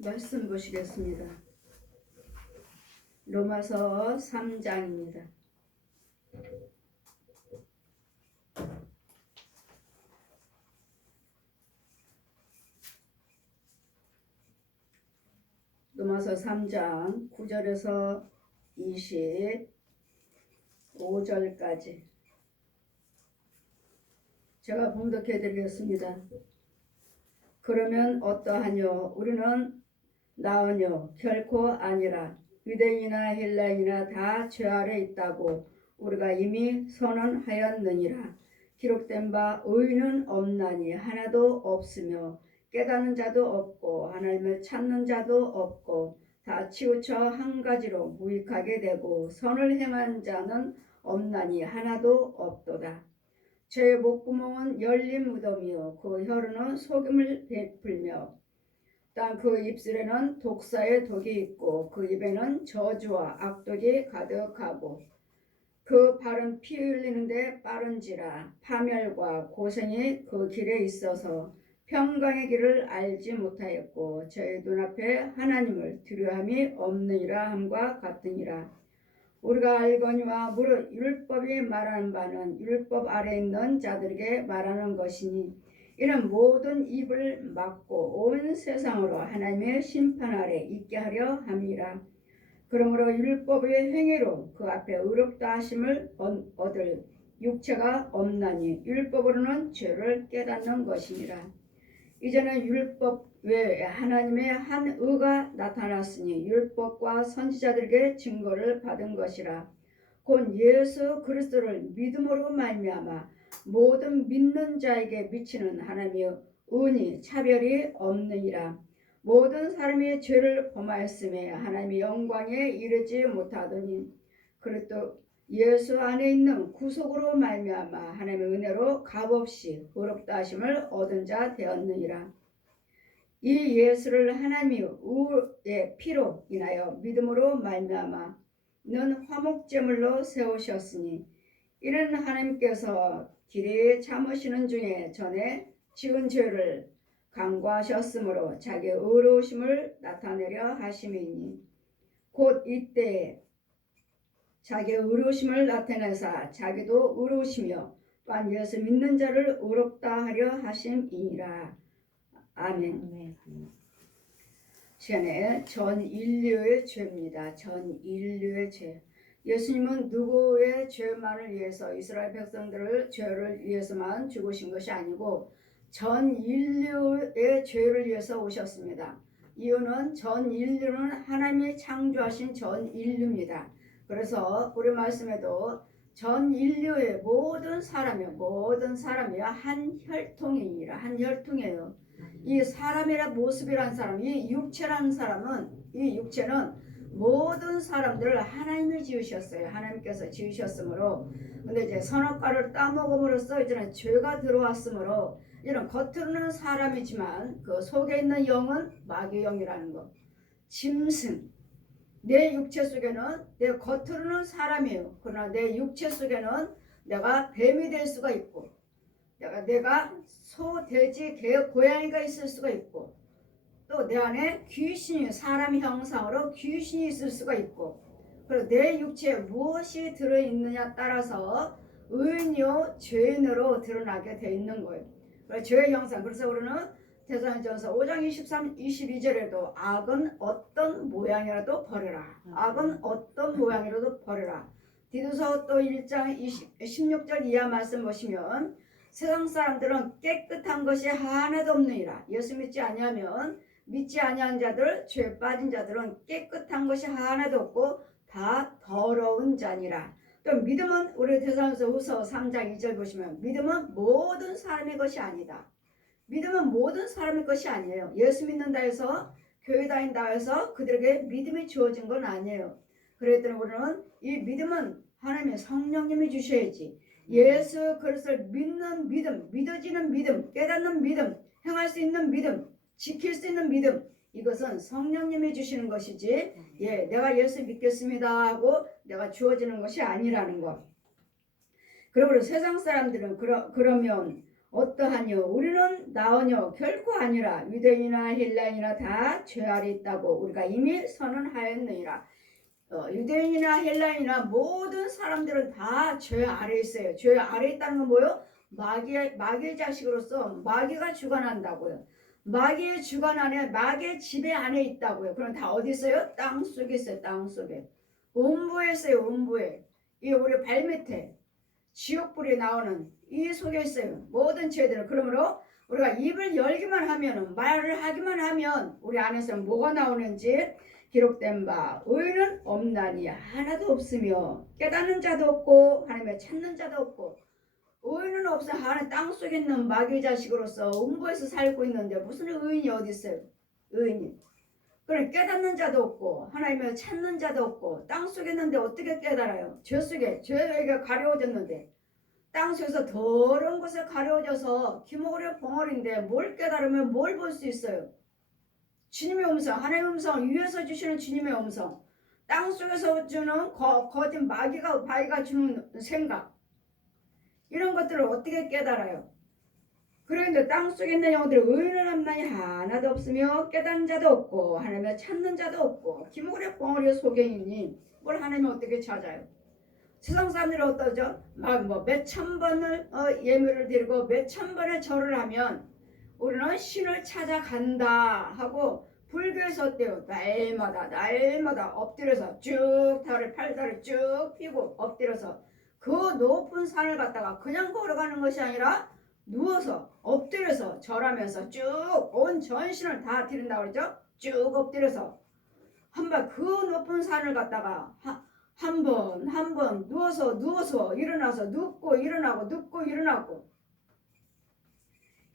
말씀 보시겠습니다. 로마서 3장입니다. 로마서 3장 9절에서 25절까지 제가 봉독해 드리겠습니다. 그러면 어떠하뇨? 우리는 나으뇨? 결코 아니라. 유대인이나 헬라인이나 다 죄 아래 있다고 우리가 이미 선언하였느니라. 기록된 바 의인은 없나니 하나도 없으며 깨닫는 자도 없고 하나님을 찾는 자도 없고 다 치우쳐 한 가지로 무익하게 되고 선을 행한 자는 없나니 하나도 없도다. 죄의 목구멍은 열린 무덤이요 그 혀로는 속임을 베풀며 또 그 입술에는 독사의 독이 있고 그 입에는 저주와 악독이 가득하고 그 발은 피 흘리는데 빠른지라. 파멸과 고생이 그 길에 있어서 평강의 길을 알지 못하였고 저희 눈앞에 하나님을 두려움이 없느니라 함과 같으니라. 우리가 알거니와 무릇 율법이 말하는 바는 율법 아래 있는 자들에게 말하는 것이니 이는 모든 입을 막고 온 세상으로 하나님의 심판 아래 있게 하려 함이라. 그러므로 율법의 행위로 그 앞에 의롭다 하심을 얻을 육체가 없나니 율법으로는 죄를 깨닫는 것이니라. 이제는 율법 외에 하나님의 한 의가 나타났으니 율법과 선지자들에게 증거를 받은 것이라. 곧 예수 그리스도를 믿음으로 말미암아 모든 믿는 자에게 미치는 하나님의 은이 차별이 없느니라. 모든 사람이 죄를 범하였음에 하나님의 영광에 이르지 못하더니 그리스도 예수 안에 있는 구속으로 말미암아 하나님의 은혜로 값없이 의롭다 하심을 얻은 자 되었느니라. 이 예수를 하나님이 우의 피로 인하여 믿음으로 말미암아 는 화목제물로 세우셨으니 이는 하나님께서 길이 참으시는 중에 전에 지은 죄를 간구하셨으므로 자기의 의로우심을 나타내려 하심이니 곧 이때에 자기의 의로우심을 나타내사 자기도 의로우시며 또한 예수 믿는 자를 의롭다 하려 하심이니라. 아멘. 시간에 전 인류의 죄입니다. 전 인류의 죄. 예수님은 누구의 죄만을 위해서 이스라엘 백성들을 죄를 위해서만 죽으신 것이 아니고 전 인류의 죄를 위해서 오셨습니다. 이유는 전 인류는 하나님이 창조하신 전 인류입니다. 그래서 우리 말씀에도 전 인류의 모든 사람이요 한 혈통이니라. 한 혈통이에요. 이 사람이라 모습이란 사람, 이 육체라는 사람은 이 육체는 모든 사람들을 하나님이 지으셨어요. 하나님께서 지으셨으므로 근데 이제 선악과를 따먹음으로써 이제는 죄가 들어왔으므로 이런 겉으로는 사람이지만 그 속에 있는 영은 마귀의 영이라는 것. 짐승. 내 육체 속에는 내 겉으로는 사람이에요. 그러나 내 육체 속에는 내가 뱀이 될 수가 있고 내가 소, 돼지, 개, 고양이가 있을 수가 있고 또 내 안에 귀신이 사람 형상으로 귀신이 있을 수가 있고 그리고 내 육체에 무엇이 들어있느냐 따라서 의인이요 죄인으로 드러나게 돼 있는 거예요. 죄의 형상. 그래서 우리는 데살로니가전서 5장 23, 22절에도 악은 어떤 모양이라도 버려라. 악은 어떤 모양이라도 버려라. 디도서 또 1장 16절 이하 말씀 보시면 세상 사람들은 깨끗한 것이 하나도 없느니라. 예수 믿지 아니하면 믿지 아니한 자들, 죄 빠진 자들은 깨끗한 것이 하나도 없고 다 더러운 자니라. 또 믿음은 우리 데살로니가후서 3장 2절 보시면 믿음은 모든 사람의 것이 아니다. 믿음은 모든 사람의 것이 아니에요. 예수 믿는다 해서 교회 다닌다 해서 그들에게 믿음이 주어진 건 아니에요. 그랬더니 우리는 이 믿음은 하나님의 성령님이 주셔야지. 예수 그리스도를 믿는 믿음, 믿어지는 믿음, 깨닫는 믿음, 행할 수 있는 믿음, 지킬 수 있는 믿음, 이것은 성령님이 주시는 것이지 내가 예수 믿겠습니다 하고 내가 주어지는 것이 아니라는 것. 그러므로 세상 사람들은 그러면 어떠하뇨? 우리는 나오뇨? 결코 아니라 유대인이나 헬라인이나 다 죄 아래 있다고 우리가 이미 선언하였느니라. 유대인이나 헬라인이나 모든 사람들은 다 죄 아래 있어요. 죄 아래 있다는 건 뭐예요? 마귀의 자식으로서 마귀가 주관한다고요. 마귀의 주관 안에, 마귀의 지배 안에 있다고요. 그럼 다 어디 있어요? 땅 속에 있어요. 땅 속에. 음부에 있어요. 음부에. 이 우리 발밑에 지옥불이 나오는 이 속에 있어요. 모든 죄들은. 그러므로 우리가 입을 열기만 하면, 말을 하기만 하면 우리 안에서 뭐가 나오는지 기록된 바 의인은 없나니 하나도 없으며 깨닫는 자도 없고 하나님을 찾는 자도 없고. 의인은 없어. 하나 땅 속에 있는 마귀 자식으로서 음부에서 살고 있는데 무슨 의인이 어디 있어요? 의인이. 그래 깨닫는 자도 없고 하나님을 찾는 자도 없고. 땅 속에 있는데 어떻게 깨달아요? 죄 속에, 죄가 가려워졌는데 땅 속에서 더러운 곳에 가려워져서 기모리 벙어리인데 뭘 깨달으면 뭘 볼 수 있어요? 주님의 음성, 하나님의 음성, 위에서 주시는 주님의 음성, 땅 속에서 주는 거짓 마귀가 주는 생각, 이런 것들을 어떻게 깨달아요? 그런데 땅 속에 있는 영혼들이 의인은 없나니 하나도 없으며 깨닫는 자도 없고 하나님을 찾는 자도 없고 기모리 벙어리 속에 있니 뭘 하나님을 어떻게 찾아요? 세상 사람들이 어떠죠? 막 뭐 몇천 번을 예물을 드리고 몇천 번을 절을 하면 우리는 신을 찾아간다 하고 불교에서 어때요? 날마다 엎드려서 쭉 팔다리를 쭉 펴고 엎드려서 그 높은 산을 갔다가 그냥 걸어가는 것이 아니라 누워서 엎드려서 절하면서 쭉 온 전신을 다 드린다고 그러죠? 쭉 엎드려서 한번 그 높은 산을 갔다가 한 번 누워서 일어나서 눕고 일어나고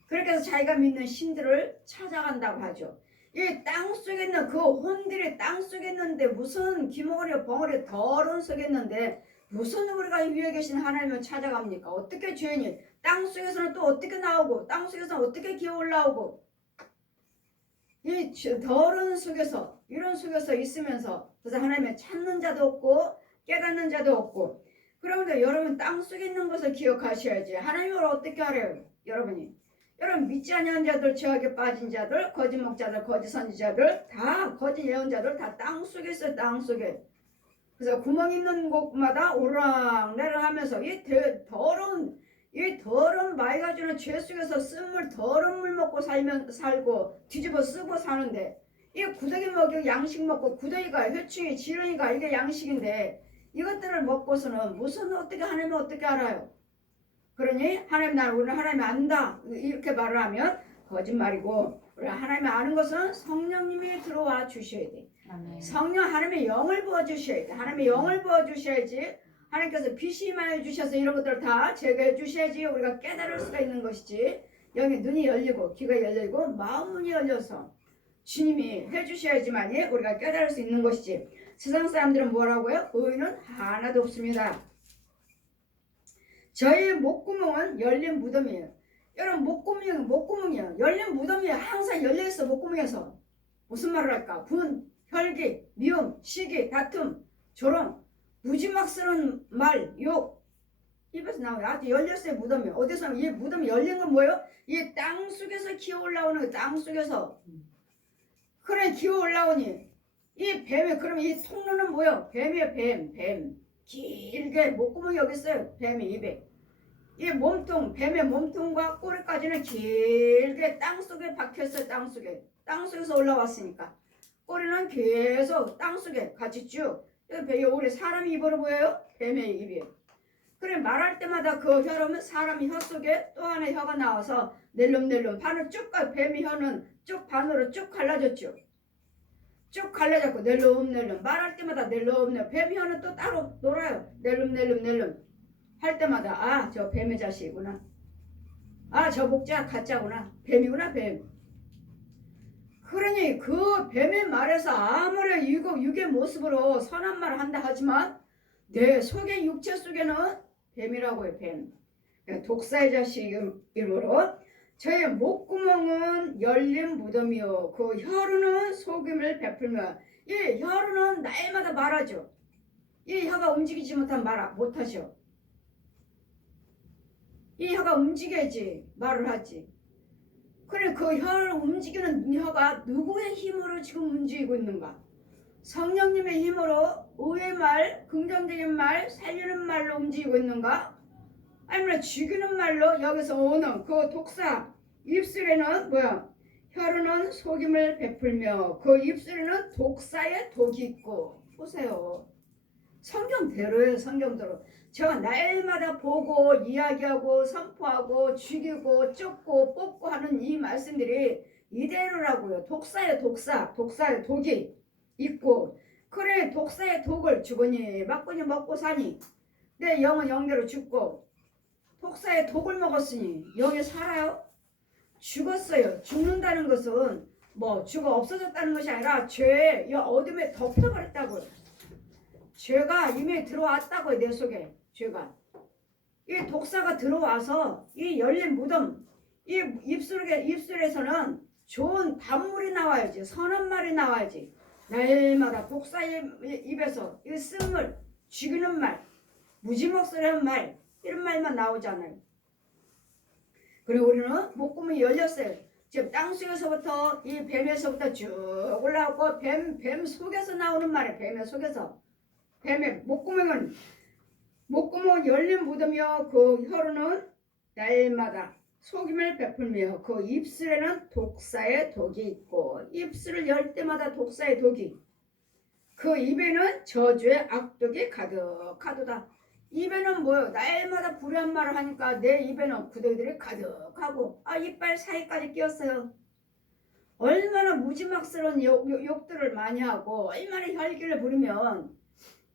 그렇게 해서 자기가 믿는 신들을 찾아간다고 하죠. 이 땅속에 있는 그 혼들이 땅속에 있는데 무슨 기모리 벙어리 더러운 속에 있는데 무슨 우리가 위에 계신 하나님을 찾아갑니까? 어떻게 죄인이 땅속에서는 또 어떻게 나오고 땅속에서는 어떻게 기어 올라오고 이 더러운 속에서 이런 속에서 있으면서 그래서 하나님을 찾는 자도 없고 깨닫는 자도 없고. 그러면 여러분 땅 속에 있는 것을 기억하셔야지. 하나님을 어떻게 하래요? 여러분 믿지 아니하는 자들, 죄악에 빠진 자들, 거짓 목자들, 거짓 선지자들, 다 거짓 예언자들 다 땅 속에 있어요. 땅 속에. 그래서 구멍 있는 곳마다 오르락내리락 하면서 이 더러운 마귀가 주는 죄 속에서 쓴물 더러운 물 먹고 살고 뒤집어 쓰고 사는데 이 구더기 먹이고 양식 먹고 구더기가 회충이 지렁이가 이게 양식인데 이것들을 먹고서는 무슨 어떻게 하나님을 어떻게 알아요? 그러니 하나님 나를 우리는 하나님 안다 이렇게 말을 하면 거짓말이고 우리 하나님 아는 것은 성령님이 들어와 주셔야 돼. 아멘. 성령 하나님의 영을 부어주셔야 돼. 하나님의 영을 부어주셔야지 하나님께서 빛이 임하여 주셔서 이런 것들을 다 제거해 주셔야지 우리가 깨달을 수가 있는 것이지. 여기 눈이 열리고 귀가 열리고 마음 문이 열려서 주님이 해주셔야지만이 우리가 깨달을 수 있는 것이지. 세상 사람들은 뭐라고요? 의인은 하나도 없습니다. 저희 목구멍은 열린 무덤이에요. 여러분 목구멍이요. 열린 무덤이에요. 항상 열려있어. 목구멍에서 무슨 말을 할까? 분, 혈기, 미움, 시기, 다툼, 조롱, 무지막스러운 말, 욕 입에서 나와요. 아주 열렸어요. 무덤이. 어디서 이 무덤이 열린 건 뭐예요? 이 땅 속에서 기어 올라오는 거. 땅 속에서. 그래 기어 올라오니 이 뱀이 그러면 이 통로는 뭐예요? 뱀이에요. 뱀. 길게 목구멍이 여기 있어요. 뱀이 입에. 이 몸통, 뱀의 몸통과 꼬리까지는 길게 땅속에 박혔어요. 땅속에서 올라왔으니까. 꼬리는 계속 땅속에 같이 쭉. 우리 사람이 입으로 보여요? 뱀의 입이에요. 그래 말할 때마다 그 혀로는 사람이 혀 속에 또 하나의 혀가 나와서 낼름낼름 반을 쭉 뱀의 혀는 쭉 반으로 쭉 갈라졌죠. 쭉 갈라졌고 낼름낼름 말할 때마다 낼름낼름 뱀 혀는 또 따로 놀아요. 낼름낼름 할 때마다 아 저 뱀의 자식이구나. 아 저 목자 가짜구나. 뱀이구나 뱀. 그러니 그 뱀의 말에서 아무리 육의 모습으로 선한 말을 한다 하지만 내 속의 육체 속에는 뱀이라고 해요. 뱀. 독사의 자식이므로 저의 목구멍은 열린 무덤이요 그 혀로는 속임을 베풀며 이 혀로는 날마다 말하죠. 이 혀가 움직이지 못하죠. 이 혀가 움직여야지 말을 하지. 그래 그 혀를 움직이는 혀가 누구의 힘으로 지금 움직이고 있는가? 성령님의 힘으로 의의 말, 긍정적인 말, 살리는 말로 움직이고 있는가? 아니면 죽이는 말로 여기서 오는 그 독사 입술에는 뭐야? 혀로는 속임을 베풀며 그 입술에는 독사의 독이 있고. 보세요. 성경대로예요. 성경대로. 제가 날마다 보고 이야기하고 선포하고 죽이고 쫓고 뽑고 하는 이 말씀들이 이대로라고요. 독사의 독사, 독사의 독이 있고. 그래 독사의 독을 주거니 맞거니 먹고 사니 내 영은 영대로 죽고 독사의 독을 먹었으니 영이 살아요? 죽었어요. 죽는다는 것은 뭐 죽어 없어졌다는 것이 아니라 죄의 어둠에 덮여버렸다고요. 죄가 이미 들어왔다고요. 내 속에 죄가. 이 독사가 들어와서 이 열린 무덤 이 입술에서는 좋은 단물이 나와야지. 선한 말이 나와야지. 날마다 독사의 입에서 이 쓴물 죽이는 말 무지막지한 말 이런 말만 나오잖아요. 그리고 우리는 목구멍이 열렸어요. 지금 땅속에서부터 이 뱀에서부터 쭉 올라오고 뱀 속에서 나오는 말이에요. 뱀의 속에서. 뱀의 목구멍은 열린 무덤이요. 그 혀로는 날마다 속임을 베풀며 그 입술에는 독사의 독이 있고 입술을 열 때마다 독사의 독이 그 입에는 저주의 악독이 가득하도다. 입에는 뭐요? 날마다 불의한 말을 하니까 내 입에는 구더기들이 가득하고 이빨 사이까지 끼었어요. 얼마나 무지막스러운 욕들을 많이 하고 얼마나 혈기를 부리면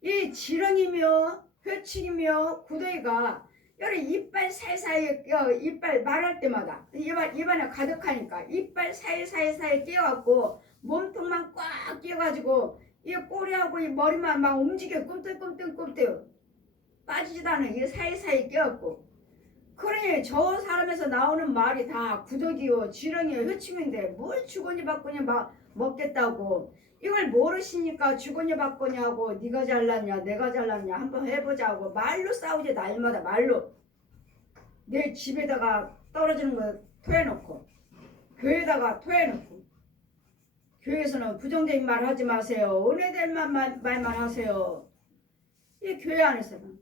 이 지렁이며 회칙이며 구더기가 여기 이빨 사이사이에 끼어 이빨 말할 때마다 입안에 가득하니까 이빨 사이사이에 끼어갖고 몸통만 꽉 끼어가지고 이 꼬리하고 이 머리만 막 움직여 꿈틀꿈틀 빠지지도 않아. 이게 사이사이 껴갖고. 그러니 저 사람에서 나오는 말이 다 구더기요 지렁이요 회충인데 뭘 주거니 받거니 막 먹겠다고. 이걸 모르시니까 주거니 받거냐고 네가 잘났냐 내가 잘났냐 한번 해보자고 말로 싸우지. 날마다 말로. 내 집에다가 떨어지는 거 토해놓고 교회에다가 토해놓고. 교회에서는 부정적인 말 하지 마세요. 은혜될 말만 하세요. 이 교회 안에서는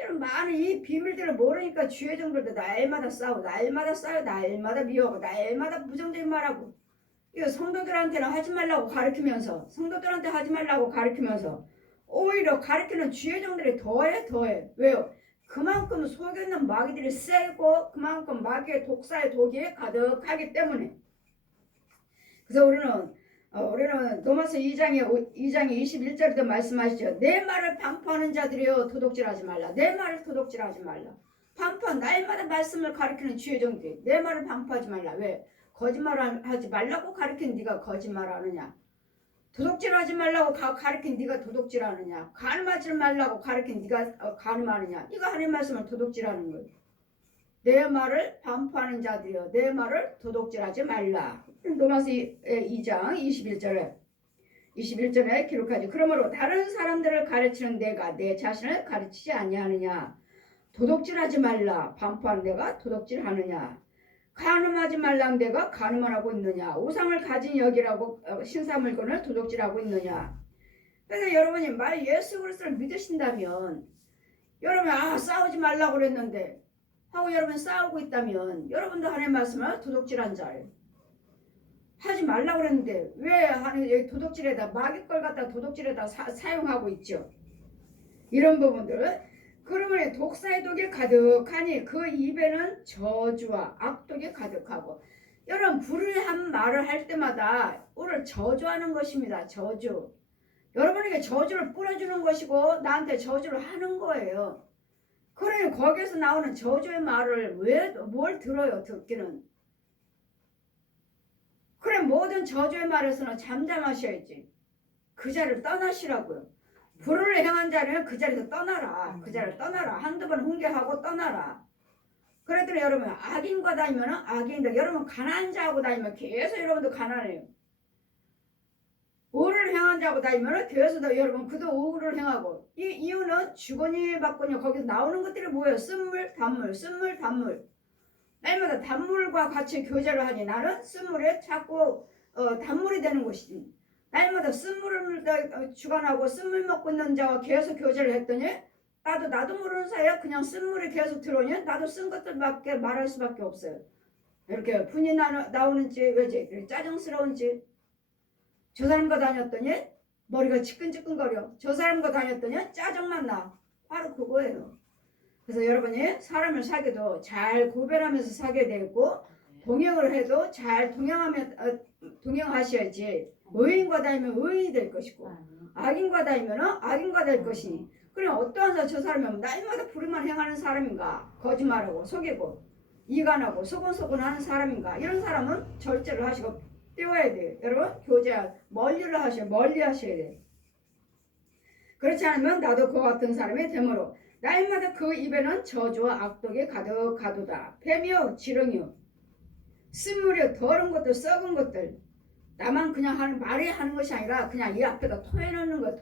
이런 많은 이 비밀들을 모르니까 주의 종들도 날마다 싸우고 날마다 미워하고 날마다 부정적인 말하고. 이거 성도들한테는 하지 말라고 가르치면서 성도들한테 하지 말라고 가르치면서 오히려 가르치는 주의 종들이 더해. 왜요? 그만큼 속에 있는 마귀들이 세고 그만큼 마귀의 독사의 독이 가득하기 때문에. 그래서 우리는 로마서 2장에 21절에도 말씀하시죠. 내 말을 반포하는 자들이여 도둑질하지 말라. 내 말을 도둑질하지 말라. 반포 날마다 말씀을 가르치는 주의 종들 내 말을 반포하지 말라. 왜? 거짓말을 하지 말라고 가르친 네가 거짓말하느냐? 도둑질하지 말라고 가르친 네가 도둑질하느냐? 간음하지 말라고 가르친 네가 간음하느냐? 네가 하나님 말씀을 도둑질하는 거예요. 내 말을 반포하는 자들이여 내 말을 도둑질하지 말라. 로마서 2장 21절에 기록하지. 그러므로 다른 사람들을 가르치는 내가 내 자신을 가르치지 아니하느냐? 도둑질하지 말라. 반포하는 내가 도둑질하느냐? 간음하지 말라는 내가 간음을 하고 있느냐? 우상을 가진 여기라고 신사물건을 도둑질하고 있느냐? 그래서 여러분이 말 예수 그리스도를 믿으신다면 여러분 싸우지 말라고 그랬는데 하고 여러분 싸우고 있다면 여러분도 하나님의 말씀을 도둑질한 자예요. 하지 말라고 그랬는데 왜 하는 도둑질에다 마귀걸 갖다 도둑질에다 사용하고 있죠. 이런 부분들. 그러면 독사의 독이 가득하니 그 입에는 저주와 악독이 가득하고. 여러분 불의한 말을 할 때마다 우리를 저주하는 것입니다. 저주. 여러분에게 저주를 뿌려주는 것이고 나한테 저주를 하는 거예요. 그러니 거기에서 나오는 저주의 말을 뭘 들어요. 듣기는. 그래 모든 저주의 말에서는 잠잠하셔야지. 그 자리를 떠나시라고요. 불의를 행한 자는 그 자리에서 떠나라. 그 자리를 떠나라. 한두 번 훈계하고 떠나라. 그랬더니 여러분 악인과 다니면 악인이다. 여러분 가난한 자하고 다니면 계속 여러분도 가난해요. 의를 행한 자고 다니면 교회에서도 여러분 그도 의를 행하고 이 이유는 주거니 받거니 거기서 나오는 것들이 뭐예요? 쓴물 단물 쓴물 단물 날마다 단물과 같이 교제를 하니 나는 쓴물에 자꾸 단물이 되는 것이지 날마다 쓴물을 주관하고 쓴물 먹고 있는 자와 계속 교제를 했더니 나도 모르는 사이에 그냥 쓴물이 계속 들어오니 나도 쓴 것들밖에 말할 수밖에 없어요. 이렇게 분이 나오는지 왜지 짜증스러운지 저 사람과 다녔더니 머리가 지끈지끈거려. 저 사람과 다녔더니 짜증만 나. 바로 그거예요. 그래서 여러분이 사람을 사귀어도 잘 구별하면서 사귀어야 되고 동행을 해도 잘 동행하셔야지. 의인과 다니면 의인이 될 것이고 악인과 다니면 악인과 될 것이니 그럼 어떠한 저 사람이 날마다 불의만 행하는 사람인가 거짓말하고 속이고 이간하고 소곤소곤하는 사람인가 이런 사람은 절제를 하시고 띄워야 돼요. 여러분 교제 멀리를 멀리 하셔야 돼요. 그렇지 않으면 나도 그와 같은 사람이 되므로 날마다 그 입에는 저주와 악독이 가득하도다. 뱀이요 지렁이요 쓴물이요 더러운 것들 썩은 것들 나만 그냥 말이 하는 것이 아니라 그냥 이 앞에다 토해놓는 거야.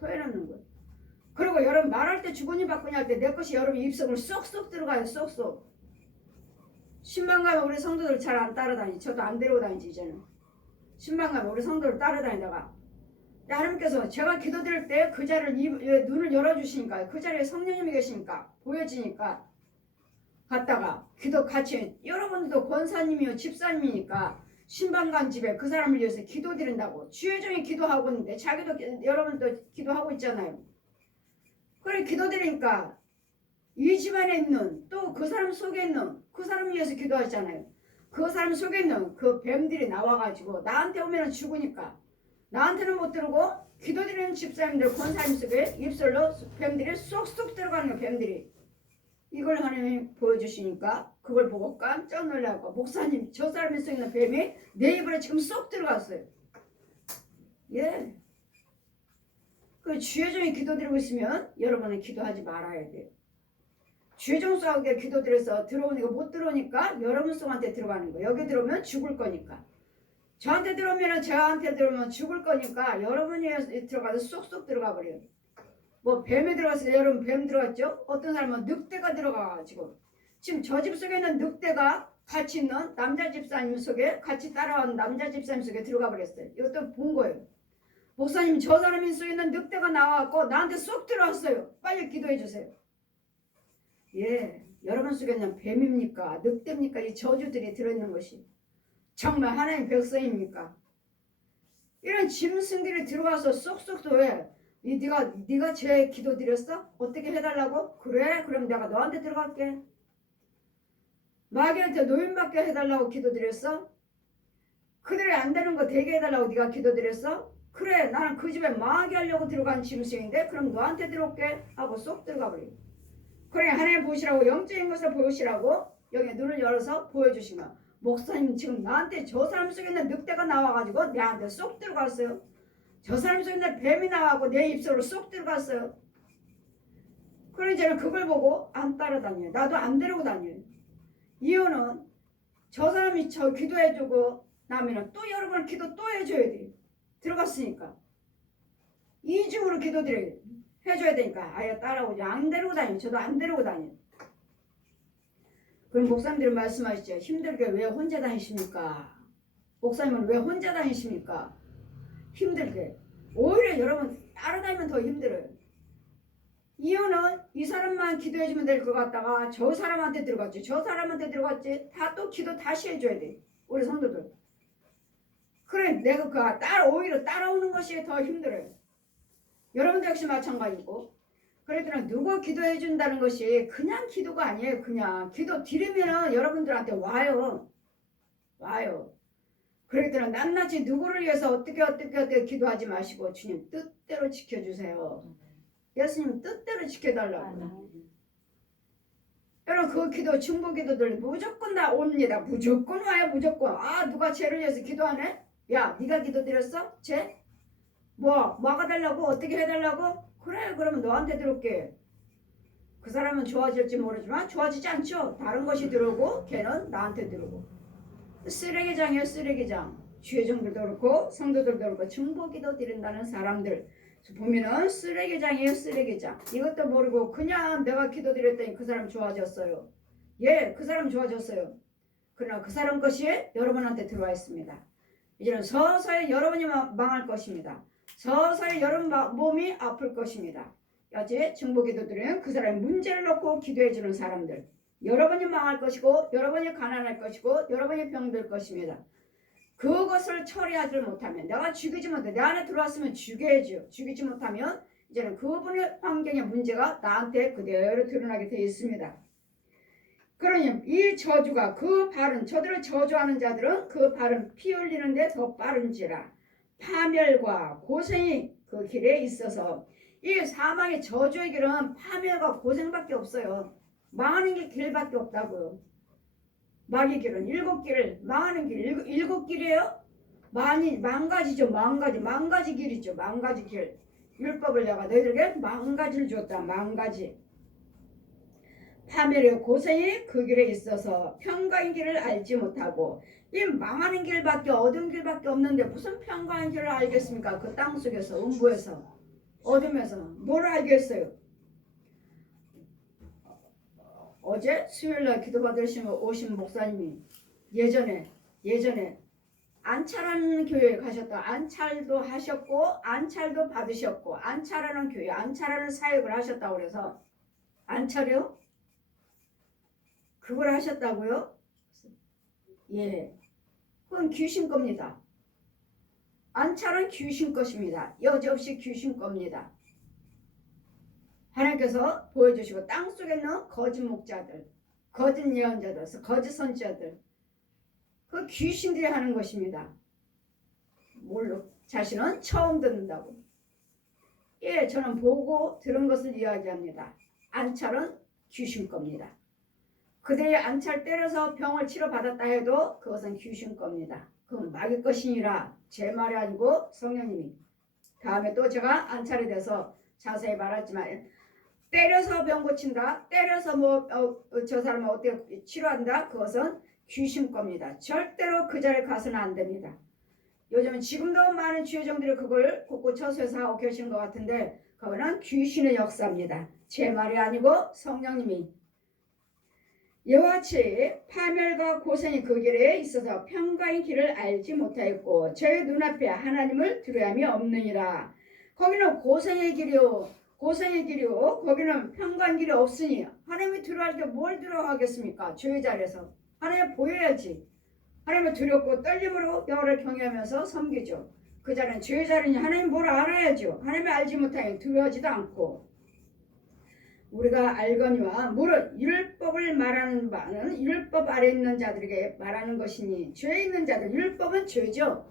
그리고 여러분 말할 때 주거니 받거니 할 때 내 것이 여러분 입속으로 쏙쏙 들어가요. 쏙쏙. 신방 가면 우리 성도들 잘 안 따라다니. 저도 안 데리고 다니지 이제는. 신방 가면 우리 성도를 따라다니다가 하나님께서 제가 기도드릴 때 그 자리를 눈을 열어주시니까 그 자리에 성령님이 계시니까 보여지니까 갔다가 기도 같이 여러분들도 권사님이요 집사님이니까 신방간 집에 그 사람을 위해서 기도드린다고 주의 종이 기도하고 있는데 자기도 여러분도 기도하고 있잖아요. 그래 기도드리니까 이 집안에 있는 또 그 사람 속에 있는 그 사람을 위해서 기도하잖아요. 그 사람 속에 있는 그 뱀들이 나와가지고 나한테 오면 죽으니까 나한테는 못 들고 기도드리는 집사님들 권사님 속에 입술로 뱀들이 쏙쏙 들어가는 거 뱀들이 이걸 하나님이 보여주시니까 그걸 보고 깜짝 놀라고 목사님 저 사람이 속 있는 뱀이 내 입으로 지금 쏙 들어갔어요. 예. 그 주의 종이 기도드리고 있으면 여러분은 기도하지 말아야 돼요. 주의 종 속에 기도드려서 들어오니까 못 들어오니까 여러분 속한테 들어가는 거예요. 여기 들어오면 죽을 거니까. 저한테 들어오면 저한테 들어오면 죽을 거니까 여러분이 들어가서 쏙쏙 들어가 버려요. 뭐 뱀에 들어갔어요. 여러분 뱀 들어갔죠? 어떤 사람은 늑대가 들어가가지고 지금 저 집 속에 있는 늑대가 같이 있는 남자 집사님 속에 같이 따라온 남자 집사님 속에 들어가 버렸어요. 이것도 본 거예요. 목사님 저 사람이 속에 있는 늑대가 나와갖고 나한테 쏙 들어왔어요. 빨리 기도해 주세요. 예, 여러분 속에 있는 뱀입니까? 늑대입니까? 이 저주들이 들어있는 것이 정말 하나님 백성입니까? 이런 짐승들이 들어와서 쏙쏙 왜? 네가 제 기도 드렸어? 어떻게 해달라고? 그래? 그럼 내가 너한테 들어갈게. 마귀한테 노인받게 해달라고 기도 드렸어? 그들이 안 되는 거 되게 해달라고 네가 기도 드렸어? 그래 나는 그 집에 망하게 하려고 들어간 짐승인데 그럼 너한테 들어올게 하고 쏙 들어가 버려. 그래 하나님 보시라고 영적인 것을 보시라고 여기 눈을 열어서 보여주시면 목사님 지금 나한테 저 사람 속에 있는 늑대가 나와가지고 내한테 쏙 들어갔어요. 저 사람 속에 있는 뱀이 나와고 내 입술로 쏙 들어갔어요. 그래 이제는 그걸 보고 안 따라다녀요. 나도 안 데리고 다녀요. 이유는 저 사람이 저 기도해주고 나면은 또 여러분 기도 또 해줘야 돼요. 들어갔으니까 이중으로 기도드려야 돼요. 해줘야 되니까 아예 따라오지 안 데리고 다녀요. 저도 안 데리고 다녀요. 그럼 목사님들은 말씀하시죠. 힘들게 왜 혼자 다니십니까? 목사님은 왜 혼자 다니십니까? 힘들게. 오히려 여러분 따라다니면 더 힘들어요. 이유는 이 사람만 기도해주면 될 것 같다가 저 사람한테 들어갔지 저 사람한테 들어갔지 다 또 기도 다시 해줘야 돼. 우리 성도들. 그래 내가 오히려 따라오는 것이 더 힘들어요. 여러분도 역시 마찬가지고 그러더니 누가 기도해 준다는 것이 그냥 기도가 아니에요. 그냥 기도 드리면 여러분들한테 와요. 그러더니 낱낱이 누구를 위해서 어떻게 기도하지 마시고 주님 뜻대로 지켜주세요. 예수님 뜻대로 지켜달라고. 여러분 그 기도 중보 기도들 무조건 다 옵니다. 무조건 와요. 무조건. 아 누가 쟤를 위해서 기도하네? 야 네가 기도 드렸어? 쟤? 뭐 막아달라고? 어떻게 해달라고? 그래 그러면 너한테 들어올게. 그 사람은 좋아질지 모르지만 좋아지지 않죠. 다른 것이 들어오고 걔는 나한테 들어오고. 쓰레기장이에요. 쓰레기장. 주의종들도 그렇고 성도들도 그렇고 중보기도 드린다는 사람들 보면은 쓰레기장이에요. 쓰레기장. 이것도 모르고 그냥 내가 기도드렸더니 그 사람 좋아졌어요. 예, 그 사람 좋아졌어요. 그러나 그 사람 것이 여러분한테 들어와 있습니다. 이제는 서서히 여러분이 망할 것입니다. 서서히 여러분 몸이 아플 것입니다. 여지 중보기도들은 그 사람의 문제를 놓고 기도해주는 사람들. 여러분이 망할 것이고 여러분이 가난할 것이고 여러분이 병들 것입니다. 그것을 처리하지 못하면 내가 죽이지 못해 내 안에 들어왔으면 죽여야죠. 죽이지 못하면 이제는 그분의 환경의 문제가 나한테 그대로 드러나게 되어 있습니다. 그러니 이 저주가 그 발은 저들을 저주하는 자들은 그 발은 피 흘리는데 더 빠른지라 파멸과 고생이 그 길에 있어서 이 사망의 저주의 길은 파멸과 고생밖에 없어요. 망하는 게 길밖에 없다고요. 마귀 길은 일곱 길을 망하는 길 일곱 길이에요. 망가지죠. 망가지 길이죠. 망가지 길. 율법을 내가 너희들에게 망가지를 줬다. 망가지. 파멸의 고생이 그 길에 있어서 평강의 길을 알지 못하고 이 망하는 길밖에 어두운 길밖에 없는데 무슨 평강의 길을 알겠습니까? 그 땅속에서 음부에서 어둠에서 뭘 알겠어요? 어제 수요일날 기도 받으시면 오신 목사님이 예전에 안차라는 교회에 가셨다. 안찰도 하셨고 안찰도 받으셨고 안차라는 교회 안차라는 사역을 하셨다고 그래서 안찰이요? 그걸 하셨다고요? 예, 그건 귀신 겁니다. 안찰은 귀신 것입니다. 여지없이 귀신 겁니다. 하나님께서 보여주시고 땅속에 있는 거짓 목자들, 거짓 예언자들, 거짓 선지자들 그 귀신들이 하는 것입니다. 뭘로? 자신은 처음 듣는다고. 예, 저는 보고 들은 것을 이야기합니다. 안찰은 귀신 겁니다. 그들이 안찰 때려서 병을 치료받았다 해도 그것은 귀신 겁니다. 그건 마귀 것이니라. 제 말이 아니고 성령님이. 다음에 또 제가 안찰에 대해서 자세히 말하지만 때려서 병 고친다. 때려서 저 사람을 어떻게 치료한다. 그것은 귀신 겁니다. 절대로 그 자리에 가서는 안 됩니다. 요즘은 지금도 많은 주의종들이 그걸 곳곳 처소에서 하고 계시는 것 같은데 그거는 귀신의 역사입니다. 제 말이 아니고 성령님이. 이와 같이 파멸과 고생이 그 길에 있어서 평강의 길을 알지 못하였고 저희 눈앞에 하나님을 두려움이 없느니라. 거기는 고생의 길이요. 거기는 평강의 길이 없으니 하나님이 두려워할 때 뭘 두려워하겠습니까? 죄의 자리에서 하나님 보여야지. 하나님을 두렵고 떨림으로 여호와를 경외하면서 섬기죠. 그 자리는 죄의 자리니 하나님 뭘 알아야죠. 하나님을 알지 못하니 두려워하지도 않고 우리가 알거니와 물은 율법을 말하는 바는 율법 아래 있는 자들에게 말하는 것이니 죄에 있는 자들 율법은 죄죠.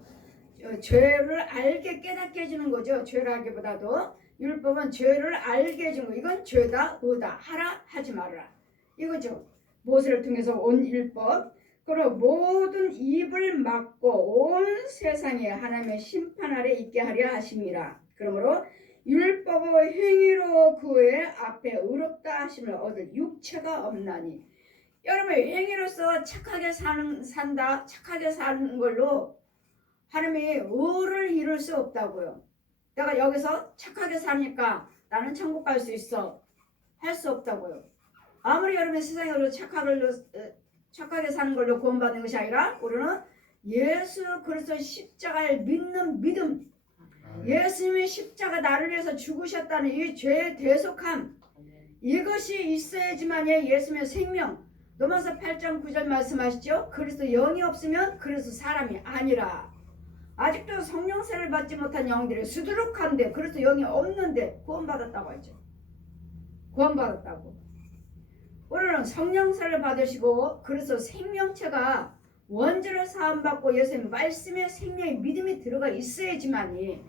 죄를 알게 깨닫게 해주는 거죠. 죄를 알기보다도 율법은 죄를 알게 해주는 거. 이건 죄다 의다 하라 하지 말아라 이거죠. 모세를 통해서 온 율법. 그리고 모든 입을 막고 온 세상에 하나님의 심판 아래 있게 하려 하심이라. 그러므로 율법의 행위로 그의 앞에 의롭다 하심을 얻을 육체가 없나니. 여러분 행위로서 착하게 산다 착하게 사는 걸로 하나님이 의를 이룰 수 없다고요. 내가 여기서 착하게 사니까 나는 천국 갈 수 있어 할 수 없다고요. 아무리 여러분이 세상으로 착하게 사는 걸로 구원받는 것이 아니라 우리는 예수 그리스도의 십자가를 믿는 믿음, 예수님의 십자가 나를 위해서 죽으셨다는 이 죄의 대속함, 이것이 있어야지만이 예수님의 생명. 로마서 8장 9절 말씀하시죠. 그리스도 영이 없으면 그리스도 사람이 아니라. 아직도 성령세를 받지 못한 영들이 수두룩한데 그리스도 영이 없는데 구원받았다고 하죠. 구원받았다고. 우리는 성령세를 받으시고 그래서 생명체가 원죄를 사함받고 예수님 말씀에 생명의 믿음이 들어가 있어야지만이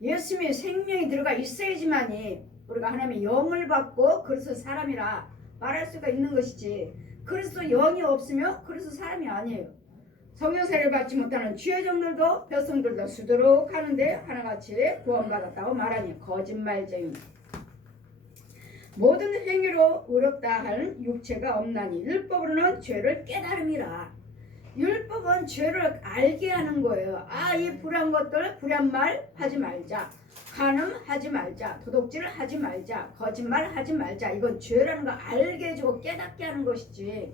예수님의 생명이 들어가 있어야지만이 우리가 하나님의 영을 받고 그래서 사람이라 말할 수가 있는 것이지. 그래서 영이 없으면 그래서 사람이 아니에요. 성령세를 받지 못하는 주의종들도 백성들도 수두룩 하는데 하나같이 구원받았다고 말하니 거짓말쟁이. 모든 행위로 의롭다 하는 육체가 없나니 율법으로는 죄를 깨달음이라. 율법은 죄를 알게 하는 거예요. 아, 이 불한 것들, 불한 말 하지 말자. 간음하지 말자. 도둑질 하지 말자. 거짓말 하지 말자. 이건 죄라는 거 알게 해주고 깨닫게 하는 것이지.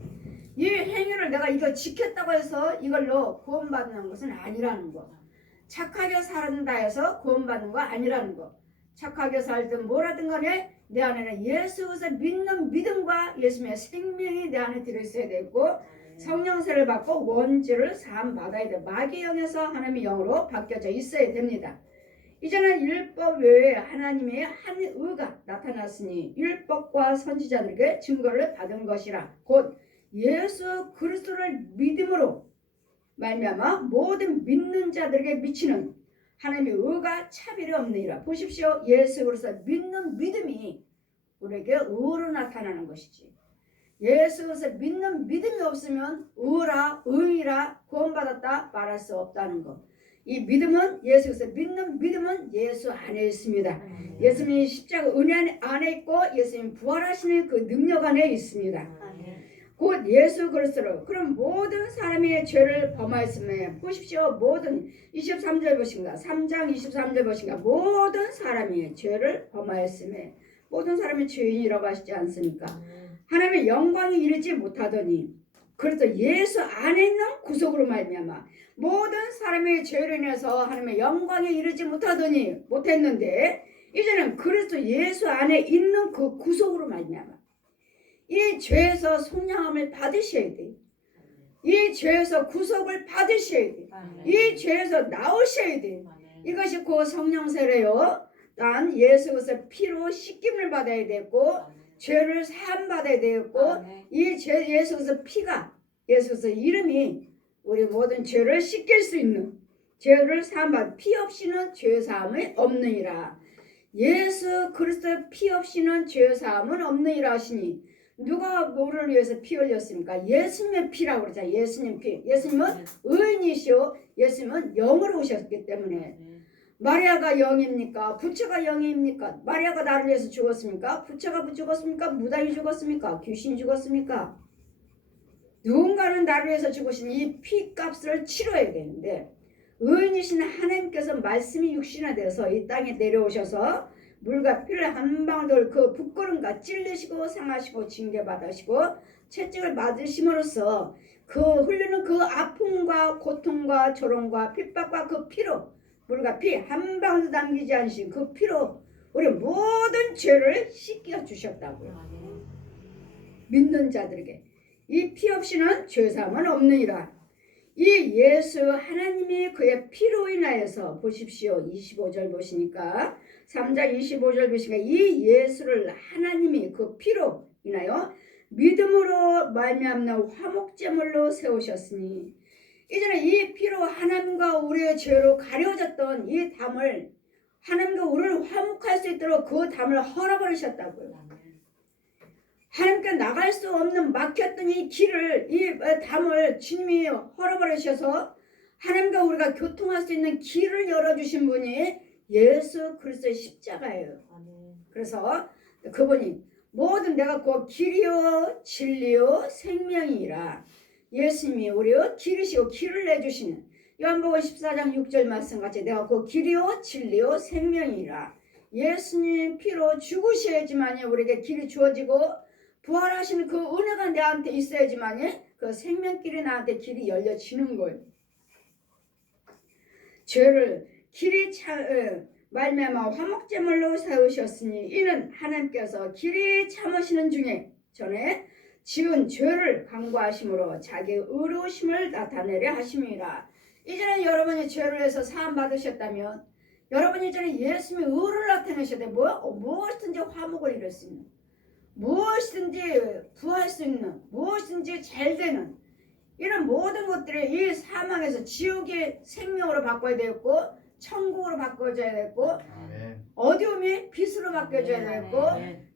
이 행위를 내가 이거 지켰다고 해서 이걸로 구원받는 것은 아니라는 거. 착하게 살았다 해서 구원받는 거 아니라는 거. 착하게 살든 뭐라든 간에 내 안에는 예수 그리스도 믿는 믿음과 예수님의 생명이 내 안에 들어있어야 되고 성령세를 받고 원죄를 사함 받아야 돼. 마귀의 영에서 하나님의 영으로 바뀌어져 있어야 됩니다. 이제는 율법 외에 하나님의 한 의가 나타났으니 율법과 선지자들에게 증거를 받은 것이라. 곧 예수 그리스도를 믿음으로 말미암아 모든 믿는 자들에게 미치는 하나님의 의가 차별이 없느니라. 보십시오. 예수 그리스도 믿는 믿음이 우리에게 의로 나타나는 것이지. 예수 그리스도 믿는 믿음이 없으면 의라 의라 구원받았다 말할 수 없다는 것. 이 믿음은 예수 그리스도 믿는 믿음은 예수 안에 있습니다. 예수님이 십자가 은혜 안에 있고 예수님 부활하시는 그 능력 안에 있습니다. 곧 예수 그리스도로. 그럼 모든 사람의 죄를 범하였으며 보십시오. 모든 23절 보신가 3장 23절 보신가 모든 사람이 죄를 범하였으며 모든 사람이 죄인이라고 하시지 않습니까? 하나님의 영광이 이르지 못하더니 그래서 예수 안에 있는 구속으로 말미암아 모든 사람의 죄로 인해서 하나님의 영광에 이르지 못했는데 이제는 그리스도 예수 안에 있는 그 구속으로 말미암아 이 죄에서 속량함을 받으셔야 돼. 이 죄에서 구속을 받으셔야 돼. 이 죄에서 나오셔야 돼. 이것이 그 성령세례요. 단 예수 그리스도 피로 씻김을 받아야 되고 죄를 사함 받아야 되고 이 예수 그리스도 피가 예수 그리스도 이름이 우리 모든 죄를 씻길 수 있는 죄를 사함 받 피 없이는 죄 사함이 없느니라. 예수 그리스도 피 없이는 죄 사함은 없느니라 하시니 누가 뭐를 위해서 피 흘렸습니까? 예수님의 피라고 그러잖아요. 예수님 피. 예수님은 의인이시오. 예수님은 영으로 오셨기 때문에. 마리아가 영입니까? 부처가 영입니까? 마리아가 나를 위해서 죽었습니까? 부처가 죽었습니까? 무당이 죽었습니까? 귀신이 죽었습니까? 누군가는 나를 위해서 죽으신 이 피값을 치러야 되는데 의인이신 하나님께서 말씀이 육신화되어서 이 땅에 내려오셔서 물과 피를 한 방울 그 부끄럼과 찔리시고 상하시고 징계받으시고 채찍을 맞으심으로써 그 흘리는 그 아픔과 고통과 조롱과 핍박과 그 피로 물과 피 한 방울도 남기지 않으신 그 피로 우리 모든 죄를 씻겨 주셨다고요. 믿는 자들에게 이 피 없이는 죄사함은 없느니라. 이 예수 하나님이 그의 피로 인하여서 보십시오. 25절 보시니까 3장 25절 보시니까 이 예수를 하나님이 그 피로 인하여 믿음으로 말미암는 화목제물로 세우셨으니 이제는 이 피로 하나님과 우리의 죄로 가려졌던 이 담을 하나님과 우리를 화목할 수 있도록 그 담을 헐어버리셨다고요. 하나님께 나갈 수 없는 막혔던 이 길을 이 담을 주님이 헐어버리셔서 하나님과 우리가 교통할 수 있는 길을 열어주신 분이 예수 그리스도의 십자가예요. 그래서 그분이 모든 내가 그 길이요 진리요 생명이라 예수님이 우리의 길이시고 길을 내주시는 요한복음 14장 6절 말씀같이 내가 그 길이요 진리요 생명이라 예수님 피로 죽으셔야지만 우리에게 길이 주어지고 부활하시는 그 은혜가 내한테 있어야지만 그 생명길이 나한테 길이 열려지는 거예요. 죄를 길이 말미암아 화목제물로 세우셨으니 이는 하나님께서 길이 참으시는 중에 전에 지은 죄를 간구하심으로 자기의 의로우심을 나타내려 하심이라. 이제는 여러분이 죄를 해서 사함 받으셨다면 여러분이 이제는 예수님의 의를 나타내셔야 돼. 무엇이든지 화목을 이룰 수 있는 무엇이든지 구할 수 있는 무엇이든지 잘 되는 이런 모든 것들을 이 사망에서 지옥의 생명으로 바꿔야 되고 천국으로 바꿔줘야 되고 어두움이 빛으로 바꿔줘야 되고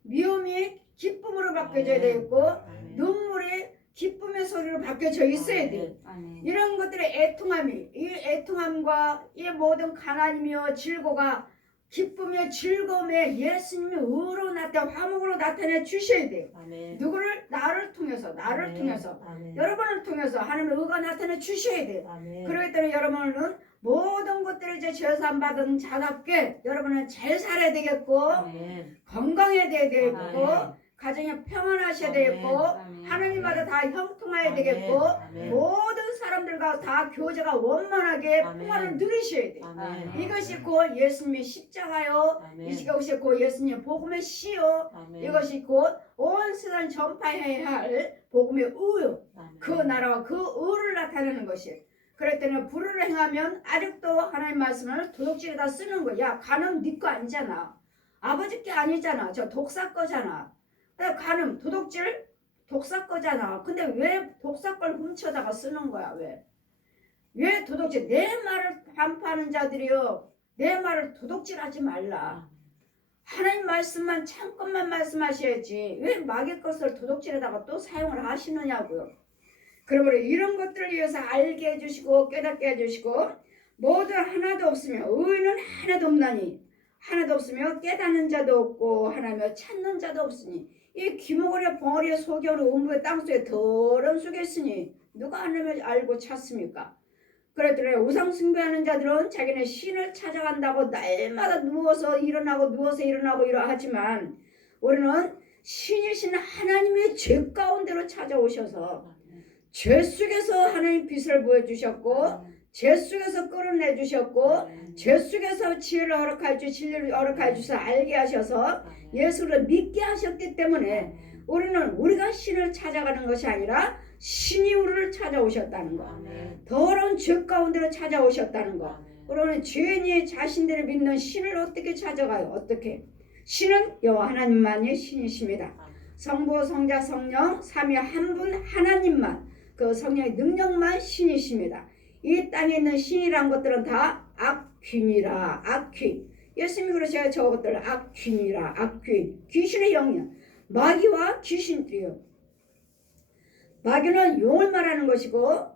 미움이 기쁨으로 바꿔줘야 되고 눈물이 기쁨의 소리로 바뀌어져 있어야 돼. 이런 것들의 애통함이 이 애통함과 이 모든 가난이며 질고가 기쁨의 즐거움에 예수님이 의로 나타내 화목으로 나타내 주셔야 돼요. 아멘. 누구를? 나를 통해서 아멘. 통해서 아멘. 여러분을 통해서 하나님의 의가 나타내 주셔야 돼요. 아멘. 그렇기 때문에 여러분은 모든 것들을 이제 죄산 받은 자답게 여러분은 잘 살아야 되겠고 아멘. 건강해야 되겠고 아멘. 가정이 평안하셔야 아멘. 되겠고 아멘. 하나님마다 다 형통해야 아멘. 되겠고 아멘. 모든 사람들과 다 교제가 원만하게 아멘. 평화를 누리셔야 돼요. 아멘. 이것이 곧 예수님의 십자가요. 아멘. 이것이 곧 예수님의 복음의 시요. 아멘. 이것이 곧 온 세상 전파해야 할 복음의 의요. 아멘. 그 나라와 그 의를 나타내는 것이. 그럴 때는 불의를 행하면 아직도 하나님 말씀을 도둑질에다 쓰는 거야. 간음 네 거 아니잖아. 아버지 게 아니잖아. 저 독사 거잖아. 간음 도둑질 독사 거잖아. 근데 왜 독사 걸 훔쳐다가 쓰는 거야? 왜 도둑질? 내 말을 반파하는 자들이요. 내 말을 도둑질하지 말라. 하나님 말씀만 잠깐만 말씀하셔야지. 왜 마귀 것을 도둑질에다가 또 사용을 하시느냐고요. 그러므로 이런 것들을 위해서 알게 해주시고 깨닫게 해주시고 모두 하나도 없으며 의인은 하나도 없나니 하나도 없으며 깨닫는 자도 없고 하나며 찾는 자도 없으니 이 귀머거리와 벙어리에 속여오는 음부의 땅속에 더러운 속에 있으니 누가 하나님을 알고 찾습니까? 그랬더니 우상 숭배하는 자들은 자기네 신을 찾아간다고 날마다 누워서 일어나고 누워서 일어나고 이러하지만 우리는 신이신 하나님의 죄 가운데로 찾아오셔서 죄 속에서 하나님 빛을 보여주셨고 죄 속에서 끌어내 주셨고 죄 속에서 지혜를 허락해 주시고 진리를 허락해 주셔서 알게 하셔서 예수를 믿게 하셨기 때문에 우리는 우리가 신을 찾아가는 것이 아니라 신이 우리를 찾아오셨다는 거. 더러운 죄 가운데로 찾아오셨다는 거. 그러면 죄인이 자신들을 믿는 신을 어떻게 찾아가요? 어떻게? 신은 여호와 하나님만이 신이십니다. 성부, 성자, 성령 삼위 한 분 하나님만 그 성령의 능력만 신이십니다. 이 땅에 있는 신이란 것들은 다 악귀니라. 악귀. 예수님이 그러셔요. 저것들 악귀니라. 악귀. 귀신의 영이야. 마귀와 귀신들이요. 마귀는 용을 말하는 것이고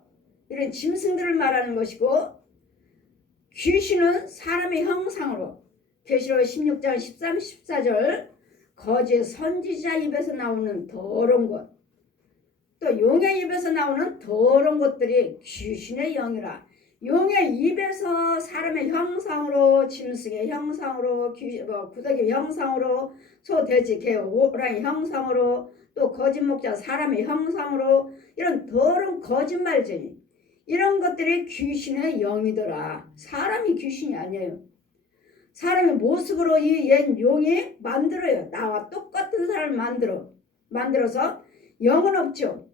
이런 짐승들을 말하는 것이고 귀신은 사람의 형상으로 계시록 16장 13, 14절 거짓 선지자 입에서 나오는 더러운 것 또 용의 입에서 나오는 더러운 것들이 귀신의 영이라. 용의 입에서 사람의 형상으로 짐승의 형상으로 구더기 형상으로 소 돼지 개 호랑이 형상으로 또 거짓 목자 사람의 형상으로 이런 더러운 거짓말쟁이 이런 것들이 귀신의 영이더라. 사람이 귀신이 아니에요. 사람의 모습으로 이 옛 용이 만들어요. 나와 똑같은 사람을 만들어서 영은 없죠.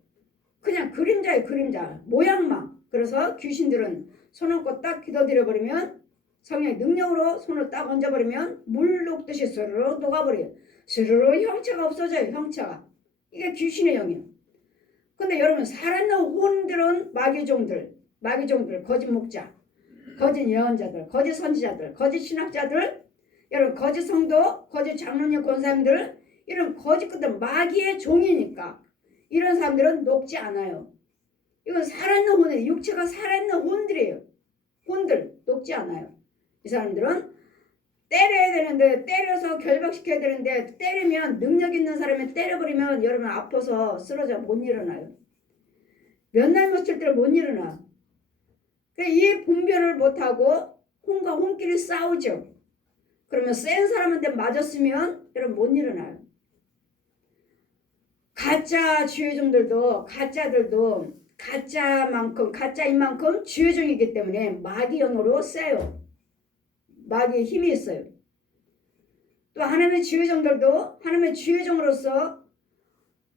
그냥 그림자의 그림자 모양만. 그래서 귀신들은 손 얹고 딱 기도드려버리면 성령의 능력으로 손을 딱 얹어버리면 물 녹듯이 스르르 녹아버려요. 스르르 형체가 없어져요. 형체가. 이게 귀신의 영이에요. 근데 여러분 살아있는 혼들은 마귀종들 거짓 목자 거짓 예언자들 거짓 선지자들 거짓 신학자들 여러분 거짓 성도 거짓 장로님 권사님들 이런 거짓 것들 마귀의 종이니까 이런 사람들은 녹지 않아요. 이건 살아있는 혼이에요. 육체가 살아있는 혼들이에요. 혼들 녹지 않아요. 이 사람들은 때려야 되는데 때려서 결박시켜야 되는데 때리면 능력 있는 사람이 때려버리면 여러분 아파서 쓰러져 못 일어나요. 몇 날 며칠 때를 못 일어나. 이 분별을 못하고 혼과 혼끼리 싸우죠. 그러면 센 사람한테 맞았으면 여러분 못 일어나요. 가짜 주의종들도 가짜들도 가짜인 만큼 주의종이기 때문에 마귀 영으로 세요. 마귀의 힘이 있어요. 또 하나님의 주의종들도 하나님의 주의종으로서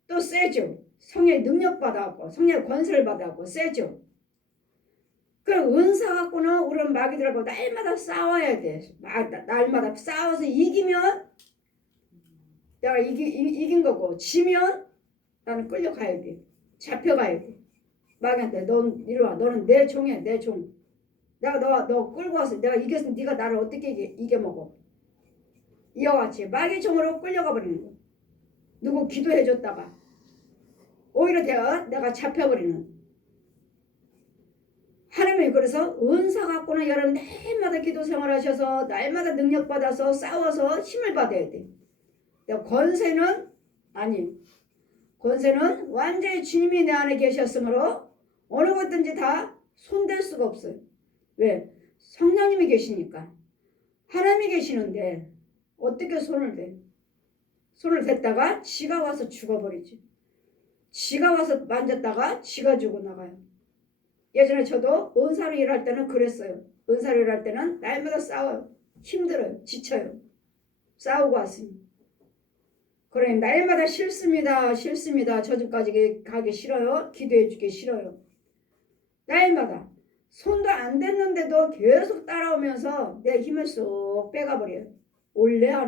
또 세죠. 성령의 능력 받아갖고 성령의 권세를 받아갖고 세죠. 그 은사 갖고는 우리는 마귀들하고 날마다 싸워야 돼. 날마다 싸워서 이기면 내가 이긴 거고 지면 나는 끌려가야 돼. 잡혀가야 돼. 마귀한테 넌 이리 와. 너는 내 종이야. 내 종. 내가 너 끌고 와서 내가 이겼으면 네가 나를 어떻게 이겨먹어. 이와 같이 마귀 종으로 끌려가 버리는 거. 누구 기도해줬다가 오히려 내가 잡혀버리는. 하나님이 그래서 은사 갖고는 여러분 날마다 기도 생활하셔서 날마다 능력 받아서 싸워서 힘을 받아야 돼. 권세는 아니. 권세는 완전히 주님이 내 안에 계셨으므로 어느 것든지 다 손댈 수가 없어요. 왜? 성령님이 계시니까. 하나님이 계시는데 어떻게 손을 대? 손을 댔다가 지가 와서 죽어버리지. 지가 와서 만졌다가 지가 죽어 나가요. 예전에 저도 은사로 일할 때는 그랬어요. 은사로 일할 때는 날마다 싸워요. 힘들어요. 지쳐요. 싸우고 왔으니. 그래 날마다 싫습니다. 저 집까지 가기 싫어요. 기도해 주기 싫어요. 날마다. 손도 안 댔는데도 계속 따라오면서 내 힘을 쏙 빼가버려요. 올래